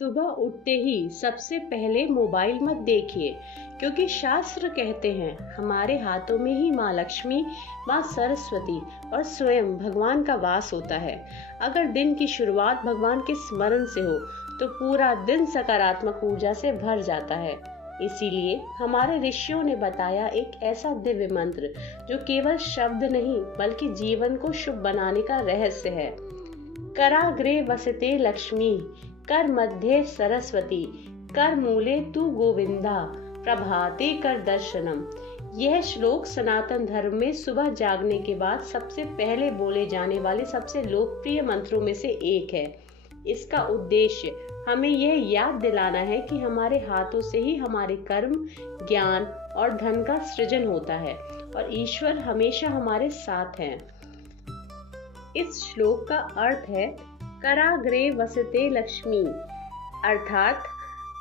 सुबह उठते ही सबसे पहले मोबाइल मत देखिए, क्योंकि शास्त्र कहते हैं हमारे हाथों में ही माँ लक्ष्मी, माँ सरस्वती और स्वयं भगवान का वास होता है। अगर दिन की शुरुआत भगवान के स्मरण से हो तो पूरा दिन सकारात्मक ऊर्जा से भर जाता है। इसीलिए हमारे ऋषियों ने बताया एक ऐसा दिव्य मंत्र जो केवल शब्द नहीं बल्कि जीवन को शुभ बनाने का रहस्य है। कराग्रे वसते लक्ष्मी, कर मध्य सरस्वती, कर मूले तू गोविंदा, प्रभाते कर दर्शनम। यह श्लोक सनातन धर्म में सुबह जागने के बाद सबसे पहले बोले जाने वाले सबसे लोकप्रिय मंत्रों में से एक है। इसका उद्देश्य हमें यह याद दिलाना है कि हमारे हाथों से ही हमारे कर्म, ज्ञान और धन का सृजन होता है और ईश्वर हमेशा हमारे साथ हैं। इस श्लोक का अर्थ है कराग्रे वसते लक्ष्मी, अर्थात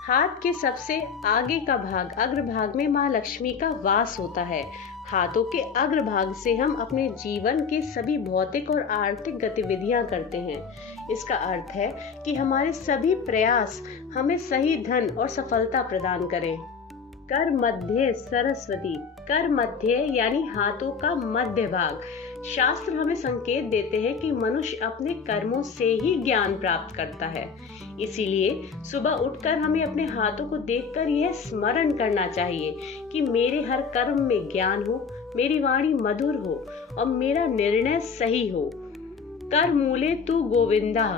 हाथ के सबसे आगे का भाग, अग्रभाग में माँ लक्ष्मी का वास होता है। हाथों के अग्रभाग से हम अपने जीवन के सभी भौतिक और आर्थिक गतिविधियां करते हैं। इसका अर्थ है कि हमारे सभी प्रयास हमें सही धन और सफलता प्रदान करें। कर मध्य सरस्वती, कर मध्य यानी हाथों का मध्य भाग। शास्त्र हमें संकेत देते हैं कि मनुष्य अपने कर्मों से ही ज्ञान प्राप्त करता है। इसीलिए सुबह उठकर हमें अपने हाथों को देखकर यह स्मरण करना चाहिए कि मेरे हर कर्म में ज्ञान हो, मेरी वाणी मधुर हो और मेरा निर्णय सही हो। कर मूले तू गोविंदा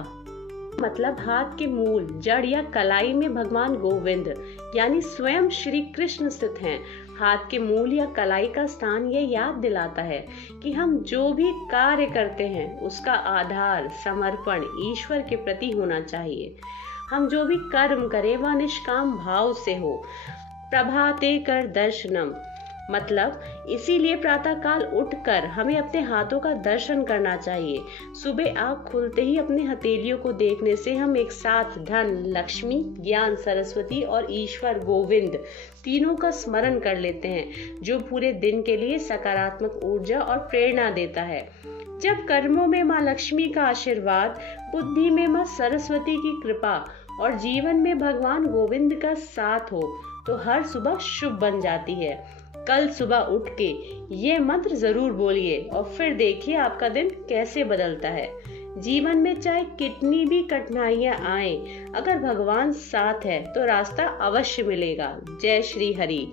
मतलब हाथ के मूल, जड़ या कलाई में भगवान गोविंद यानी स्वयं श्री कृष्ण स्थित हैं। हाथ के मूल या कलाई का स्थान यह याद दिलाता है कि हम जो भी कार्य करते हैं उसका आधार समर्पण ईश्वर के प्रति होना चाहिए। हम जो भी कर्म करें वह निष्काम भाव से हो। प्रभाते कर दर्शनम मतलब इसीलिए प्रातःकाल उठकर हमें अपने हाथों का दर्शन करना चाहिए। सुबह आँख खुलते ही अपने हथेलियों को देखने से हम एक साथ धन, लक्ष्मी, ज्ञान, सरस्वती और ईश्वर गोविंद तीनों का स्मरण कर लेते हैं, जो पूरे दिन के लिए सकारात्मक ऊर्जा और प्रेरणा देता है। जब कर्मों में माँ लक्ष्मी का आशीर्वाद, बुद्धि में माँ सरस्वती की कृपा और जीवन में भगवान गोविंद का साथ हो तो हर सुबह शुभ बन जाती है। कल सुबह उठ के ये मंत्र जरूर बोलिए और फिर देखिए आपका दिन कैसे बदलता है। जीवन में चाहे कितनी भी कठिनाइयां आए, अगर भगवान साथ है तो रास्ता अवश्य मिलेगा। जय श्री हरि।